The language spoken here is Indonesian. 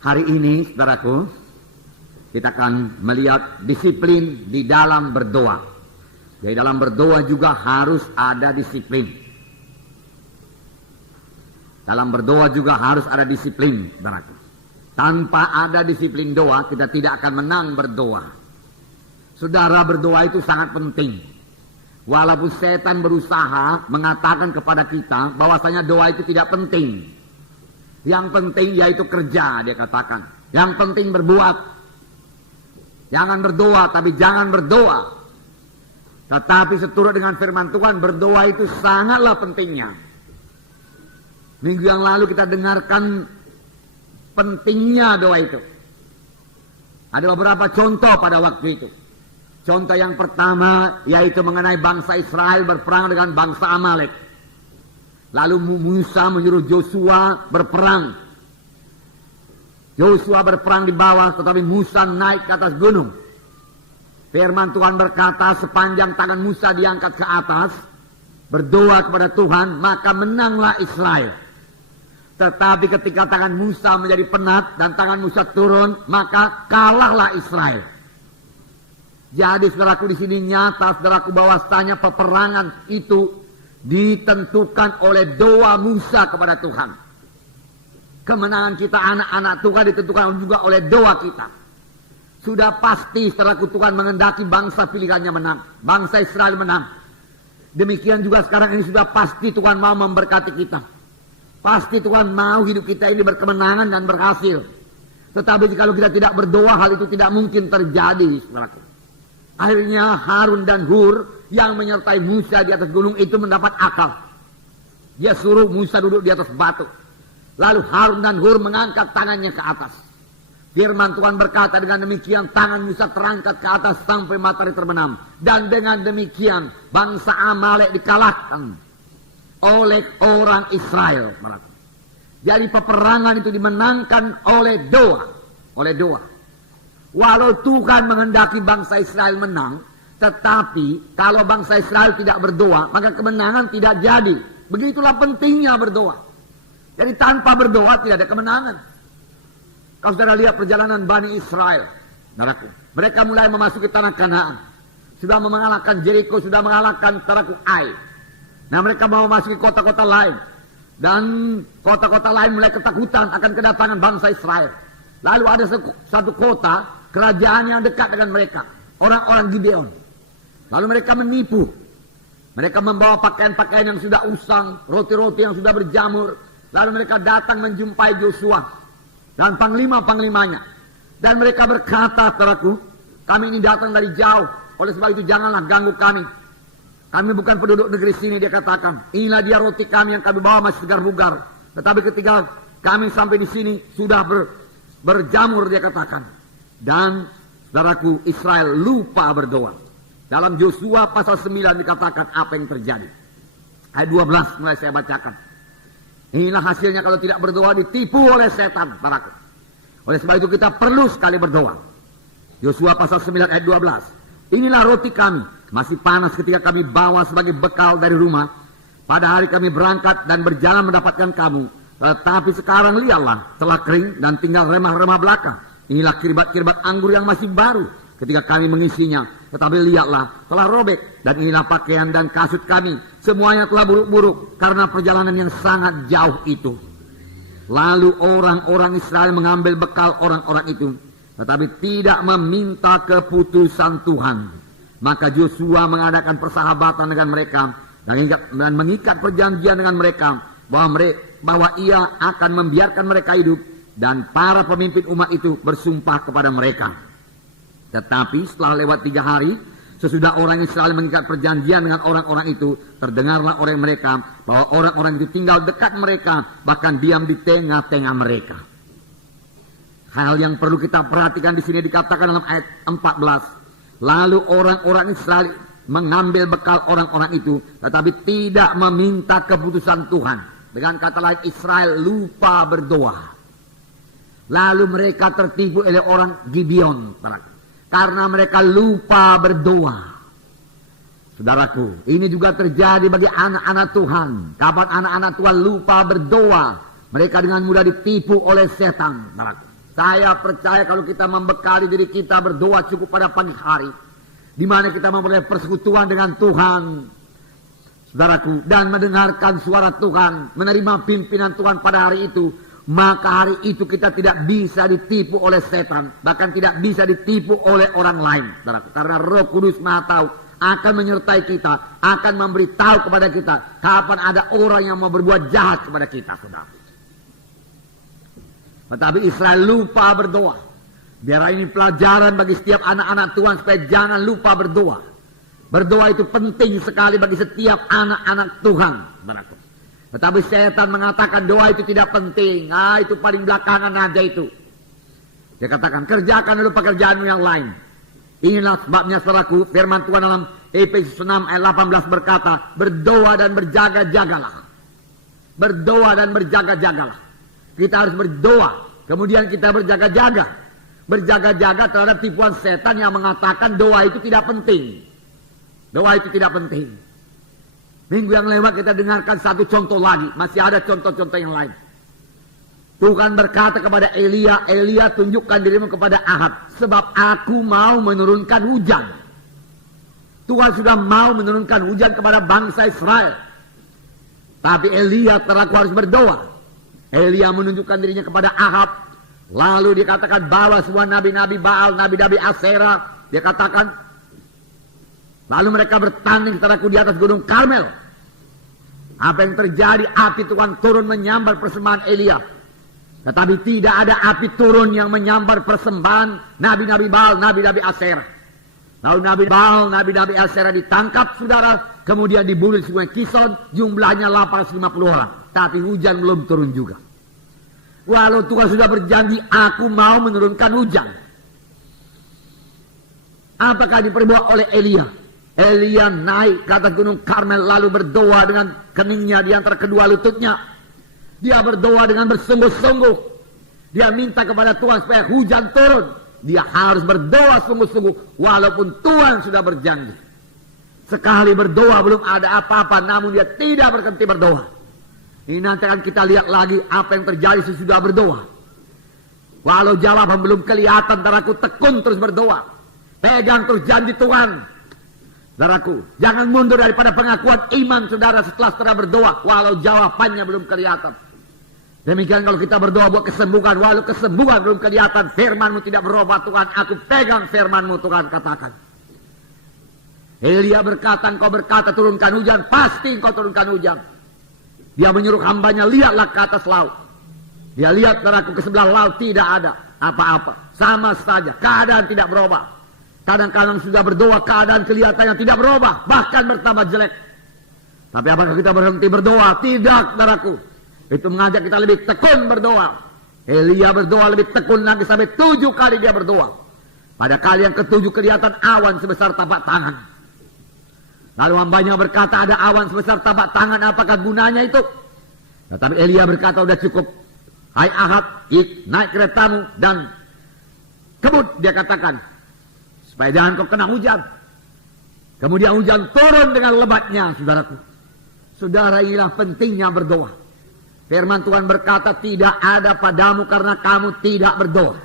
Hari ini, saudaraku, kita akan melihat disiplin di dalam berdoa. Jadi dalam berdoa juga harus ada disiplin. Dalam berdoa juga harus ada disiplin, saudaraku. Tanpa ada disiplin doa, kita tidak akan menang berdoa. Saudara, berdoa itu sangat penting. Walaupun setan berusaha mengatakan kepada kita bahwasanya doa itu tidak penting. Yang penting yaitu kerja, dia katakan. Yang penting berbuat. Jangan berdoa, tapi jangan berdoa. Tetapi seturut dengan firman Tuhan, berdoa itu sangatlah pentingnya. Minggu yang lalu kita dengarkan pentingnya doa itu. Ada beberapa contoh pada waktu itu. Contoh yang pertama yaitu mengenai bangsa Israel berperang dengan bangsa Amalek. Lalu Musa menyuruh Joshua berperang. Joshua berperang di bawah, tetapi Musa naik ke atas gunung. Firman Tuhan berkata, sepanjang tangan Musa diangkat ke atas, berdoa kepada Tuhan, maka menanglah Israel. Tetapi ketika tangan Musa menjadi penat dan tangan Musa turun, maka kalahlah Israel. Jadi saudaraku, di sini nyata saudaraku bahwasanya peperangan itu ditentukan oleh doa Musa kepada Tuhan. Kemenangan kita anak-anak Tuhan ditentukan juga oleh doa kita. Sudah pasti saudaraku, Tuhan mengendaki bangsa pilihannya menang, bangsa Israel menang. Demikian juga sekarang ini sudah pasti Tuhan mau memberkati kita. Pasti Tuhan mau hidup kita ini berkemenangan dan berhasil. Tetapi kalau kita tidak berdoa, hal itu tidak mungkin terjadi, saudaraku. Akhirnya Harun dan Hur yang menyertai Musa di atas gunung itu mendapat akal. Dia suruh Musa duduk di atas batu. Lalu Harun dan Hur mengangkat tangannya ke atas. Firman Tuhan berkata, dengan demikian tangan Musa terangkat ke atas sampai matahari terbenam. Dan dengan demikian bangsa Amalek dikalahkan oleh orang Israel. Jadi peperangan itu dimenangkan oleh doa. Oleh doa. Walau Tuhan menghendaki bangsa Israel menang, tetapi kalau bangsa Israel tidak berdoa, maka kemenangan tidak jadi. Begitulah pentingnya berdoa. Jadi tanpa berdoa tidak ada kemenangan. Kalau saudara lihat perjalanan Bani Israel, saudaraku, mereka mulai memasuki tanah Kanaan. Sudah mengalahkan Jericho, sudah mengalahkan saudaraku Ai. Nah, mereka mau memasuki kota-kota lain. Dan kota-kota lain mulai ketakutan akan kedatangan bangsa Israel. Lalu ada satu kota, kerajaan yang dekat dengan mereka, orang-orang Gibeon. Lalu mereka menipu. Mereka membawa pakaian-pakaian yang sudah usang, roti-roti yang sudah berjamur. Lalu mereka datang menjumpai Joshua dan panglima-panglimanya. Dan mereka berkata, saudaraku, kami ini datang dari jauh. Oleh sebab itu janganlah ganggu kami. Kami bukan penduduk negeri sini, dia katakan. Inilah dia roti kami yang kami bawa masih segar bugar. Tetapi ketika kami sampai di sini sudah berjamur, dia katakan. Dan saudaraku, Israel lupa berdoa. Dalam Joshua pasal 9 dikatakan apa yang terjadi. Ayat 12 mulai saya bacakan. Inilah hasilnya kalau tidak berdoa, ditipu oleh setan, saudaraku. Oleh sebab itu kita perlu sekali berdoa. Joshua pasal 9 ayat 12. Inilah roti kami, masih panas ketika kami bawa sebagai bekal dari rumah. Pada hari kami berangkat dan berjalan mendapatkan kamu. Tetapi sekarang lihatlah, telah kering dan tinggal remah-remah belaka. Inilah kirbat-kirbat anggur yang masih baru ketika kami mengisinya. Tetapi lihatlah, telah robek. Dan inilah pakaian dan kasut kami. Semuanya telah buruk-buruk karena perjalanan yang sangat jauh itu. Lalu orang-orang Israel mengambil bekal orang-orang itu. Tetapi tidak meminta keputusan Tuhan. Maka Joshua mengadakan persahabatan dengan mereka. Dan mengikat perjanjian dengan mereka. Bahwa ia akan membiarkan mereka hidup. Dan para pemimpin umat itu bersumpah kepada mereka. Tetapi setelah lewat 3 hari, sesudah orang Israel mengikat perjanjian dengan orang-orang itu, terdengarlah oleh mereka bahwa orang-orang itu tinggal dekat mereka, bahkan diam di tengah-tengah mereka. Hal yang perlu kita perhatikan di sini dikatakan dalam ayat 14. Lalu orang-orang Israel mengambil bekal orang-orang itu, tetapi tidak meminta keputusan Tuhan. Dengan kata lain, Israel lupa berdoa. Lalu mereka tertipu oleh orang Gibeon, karena mereka lupa berdoa. Saudaraku, ini juga terjadi bagi anak-anak Tuhan. Kapan anak-anak Tuhan lupa berdoa, mereka dengan mudah ditipu oleh setan. Saya percaya kalau kita membekali diri kita berdoa cukup pada pagi hari, di mana kita memperoleh persekutuan dengan Tuhan, saudaraku, dan mendengarkan suara Tuhan, menerima pimpinan Tuhan pada hari itu, maka hari itu kita tidak bisa ditipu oleh setan, bahkan tidak bisa ditipu oleh orang lain, saudaraku, karena Roh Kudus Maha Tahu akan menyertai kita, akan memberitahu kepada kita kapan ada orang yang mau berbuat jahat kepada kita, saudara. Tetapi Israel lupa berdoa. Biar ini pelajaran bagi setiap anak-anak Tuhan supaya jangan lupa berdoa. Berdoa itu penting sekali bagi setiap anak-anak Tuhan. Tetapi setan mengatakan doa itu tidak penting. Itu paling belakangan aja itu. Dia katakan kerjakan dulu pekerjaanmu yang lain. Inilah sebabnya saudaraku, firman Tuhan dalam Efesus 6 ayat 18 berkata, berdoa dan berjaga-jagalah. Berdoa dan berjaga-jagalah. Kita harus berdoa, kemudian kita berjaga-jaga. Berjaga-jaga terhadap tipuan setan yang mengatakan doa itu tidak penting. Doa itu tidak penting. Minggu yang lewat kita dengarkan satu contoh lagi. Masih ada contoh-contoh yang lain. Tuhan berkata kepada Elia, Elia tunjukkan dirimu kepada Ahab, sebab aku mau menurunkan hujan. Tuhan sudah mau menurunkan hujan kepada bangsa Israel. Tapi Elia terlaku harus berdoa. Elia menunjukkan dirinya kepada Ahab. Lalu dikatakan bawa semua nabi-nabi Baal, nabi-nabi Asera. Dia katakan. Lalu mereka bertanding saudaraku di atas gunung Karmel. Apa yang terjadi? Api Tuhan turun menyambar persembahan Elia. Tetapi tidak ada api turun yang menyambar persembahan nabi-nabi Baal, nabi-nabi Asera. Lalu nabi Baal, nabi-nabi Asera ditangkap saudara. Kemudian dibunuh di Sungai Kison. Jumlahnya 850 orang. Tapi hujan belum turun juga. Walau Tuhan sudah berjanji, aku mau menurunkan hujan. Apakah diperbuat oleh Elia? Elia naik ke atas gunung Karmel lalu berdoa dengan keningnya di antara kedua lututnya. Dia berdoa dengan bersungguh-sungguh. Dia minta kepada Tuhan supaya hujan turun. Dia harus berdoa sungguh-sungguh walaupun Tuhan sudah berjanji. Sekali berdoa belum ada apa-apa, namun dia tidak berhenti berdoa. Ini nanti akan kita lihat lagi apa yang terjadi sesudah berdoa. Walau jawaban belum kelihatan, saudaraku, tekun terus berdoa. Pegang terus janji Tuhan. Saudaraku, jangan mundur daripada pengakuan iman saudara setelah saudara berdoa. Walau jawabannya belum kelihatan. Demikian kalau kita berdoa buat kesembuhan. Walau kesembuhan belum kelihatan, firman-Mu tidak berubah Tuhan. Aku pegang firman-Mu Tuhan, katakan. Elia berkata, engkau berkata turunkan hujan. Pasti engkau turunkan hujan. Dia menyuruh hambanya, lihatlah ke atas laut. Dia lihat saudaraku ke sebelah laut, tidak ada apa-apa. Sama saja, keadaan tidak berubah. Kadang-kadang sudah berdoa, keadaan kelihatannya tidak berubah, bahkan bertambah jelek. Tapi apakah kita berhenti berdoa? Tidak, saudaraku. Itu mengajak kita lebih tekun berdoa. Elia berdoa lebih tekun lagi sampai 7 kali dia berdoa. Pada kali yang ke-7 kelihatan awan sebesar tapak tangan. Lalu hambanya berkata, ada awan sebesar tapak tangan, apakah gunanya itu? Tetapi Elia berkata, udah cukup. Hai Ahab, naik keretamu dan kebut, dia katakan. Supaya jangan kau kena hujan. Kemudian hujan turun dengan lebatnya, saudaraku. Saudara, inilah pentingnya berdoa. Firman Tuhan berkata, tidak ada padamu karena kamu tidak berdoa.